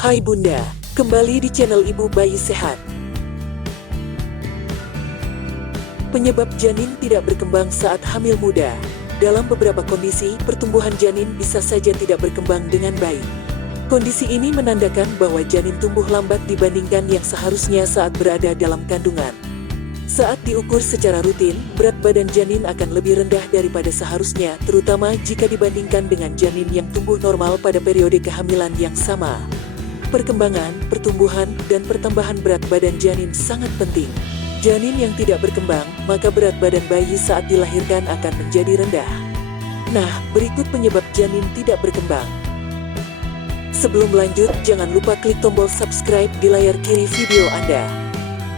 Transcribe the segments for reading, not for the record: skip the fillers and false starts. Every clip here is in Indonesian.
Hai Bunda, kembali di channel Ibu Bayi Sehat. Penyebab janin tidak berkembang saat hamil muda. Dalam beberapa kondisi, pertumbuhan janin bisa saja tidak berkembang dengan baik. Kondisi ini menandakan bahwa janin tumbuh lambat dibandingkan yang seharusnya saat berada dalam kandungan. Saat diukur secara rutin, berat badan janin akan lebih rendah daripada seharusnya, terutama jika dibandingkan dengan janin yang tumbuh normal pada periode kehamilan yang sama. Perkembangan, pertumbuhan, dan pertambahan berat badan janin sangat penting. Janin yang tidak berkembang, maka berat badan bayi saat dilahirkan akan menjadi rendah. Nah, berikut penyebab janin tidak berkembang. Sebelum lanjut, jangan lupa klik tombol subscribe di layar kiri video Anda.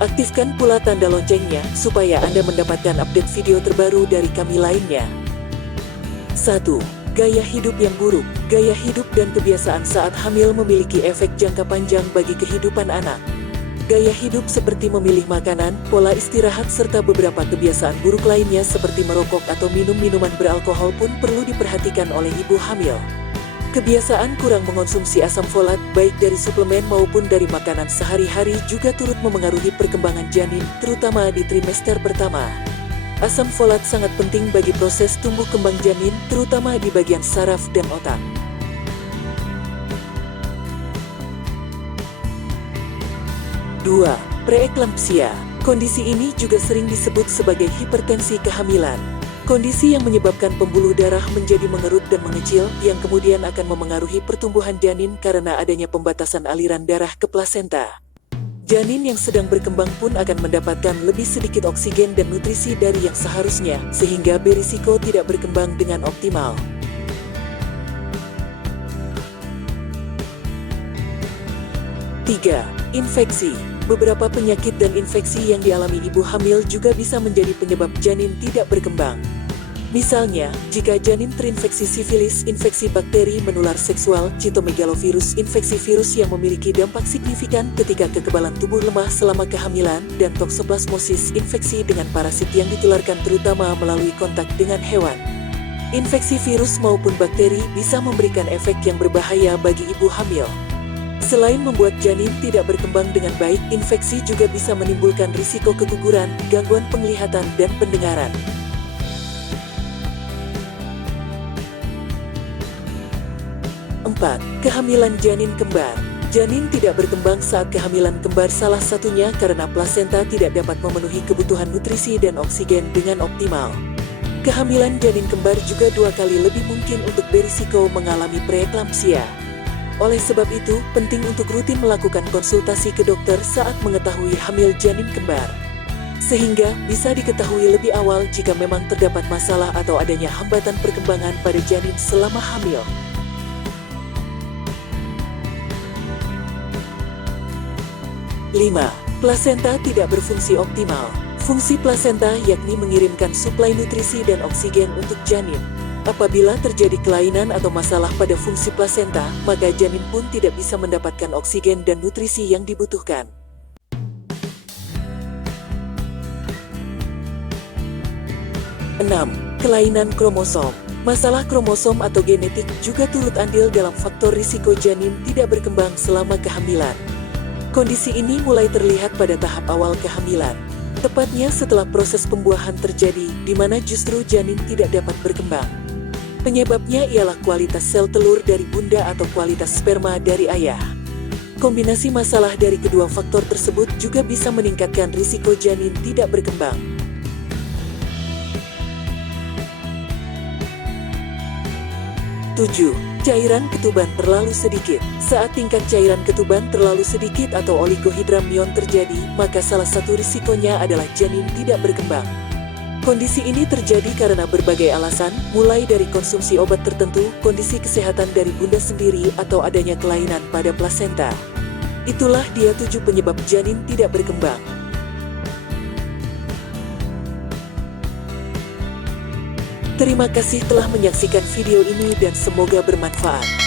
Aktifkan pula tanda loncengnya, supaya Anda mendapatkan update video terbaru dari kami lainnya. 1. Gaya hidup yang buruk. Gaya hidup dan kebiasaan saat hamil memiliki efek jangka panjang bagi kehidupan anak. Gaya hidup seperti memilih makanan, pola istirahat, serta beberapa kebiasaan buruk lainnya seperti merokok atau minum minuman beralkohol pun perlu diperhatikan oleh ibu hamil. Kebiasaan kurang mengonsumsi asam folat, baik dari suplemen maupun dari makanan sehari-hari, juga turut memengaruhi perkembangan janin, terutama di trimester pertama. Asam folat sangat penting bagi proses tumbuh kembang janin, terutama di bagian saraf dan otak. 2. Preeklampsia. Kondisi ini juga sering disebut sebagai hipertensi kehamilan. Kondisi yang menyebabkan pembuluh darah menjadi mengerut dan mengecil, yang kemudian akan memengaruhi pertumbuhan janin karena adanya pembatasan aliran darah ke plasenta. Janin yang sedang berkembang pun akan mendapatkan lebih sedikit oksigen dan nutrisi dari yang seharusnya, sehingga berisiko tidak berkembang dengan optimal. 3. Infeksi. Beberapa penyakit dan infeksi yang dialami ibu hamil juga bisa menjadi penyebab janin tidak berkembang. Misalnya, jika janin terinfeksi sifilis, infeksi bakteri menular seksual, cytomegalovirus, infeksi virus yang memiliki dampak signifikan ketika kekebalan tubuh lemah selama kehamilan, dan toksoplasmosis, infeksi dengan parasit yang ditularkan terutama melalui kontak dengan hewan. Infeksi virus maupun bakteri bisa memberikan efek yang berbahaya bagi ibu hamil. Selain membuat janin tidak berkembang dengan baik, infeksi juga bisa menimbulkan risiko keguguran, gangguan penglihatan, dan pendengaran. 4. Kehamilan janin kembar. Janin tidak berkembang saat kehamilan kembar, salah satunya karena plasenta tidak dapat memenuhi kebutuhan nutrisi dan oksigen dengan optimal. Kehamilan janin kembar juga 2 kali lebih mungkin untuk berisiko mengalami preeklampsia. Oleh sebab itu, penting untuk rutin melakukan konsultasi ke dokter saat mengetahui hamil janin kembar. Sehingga bisa diketahui lebih awal jika memang terdapat masalah atau adanya hambatan perkembangan pada janin selama hamil. 5. Plasenta tidak berfungsi optimal. Fungsi plasenta yakni mengirimkan suplai nutrisi dan oksigen untuk janin. Apabila terjadi kelainan atau masalah pada fungsi plasenta, maka janin pun tidak bisa mendapatkan oksigen dan nutrisi yang dibutuhkan. 6. Kelainan kromosom. Masalah kromosom atau genetik juga turut andil dalam faktor risiko janin tidak berkembang selama kehamilan. Kondisi ini mulai terlihat pada tahap awal kehamilan, tepatnya setelah proses pembuahan terjadi, di mana justru janin tidak dapat berkembang. Penyebabnya ialah kualitas sel telur dari bunda atau kualitas sperma dari ayah. Kombinasi masalah dari kedua faktor tersebut juga bisa meningkatkan risiko janin tidak berkembang. 7. Cairan ketuban terlalu sedikit. Saat tingkat cairan ketuban terlalu sedikit atau oligohidramnion terjadi, maka salah satu risikonya adalah janin tidak berkembang. Kondisi ini terjadi karena berbagai alasan, mulai dari konsumsi obat tertentu, kondisi kesehatan dari bunda sendiri, atau adanya kelainan pada plasenta. Itulah dia 7 penyebab janin tidak berkembang. Terima kasih telah menyaksikan video ini dan semoga bermanfaat.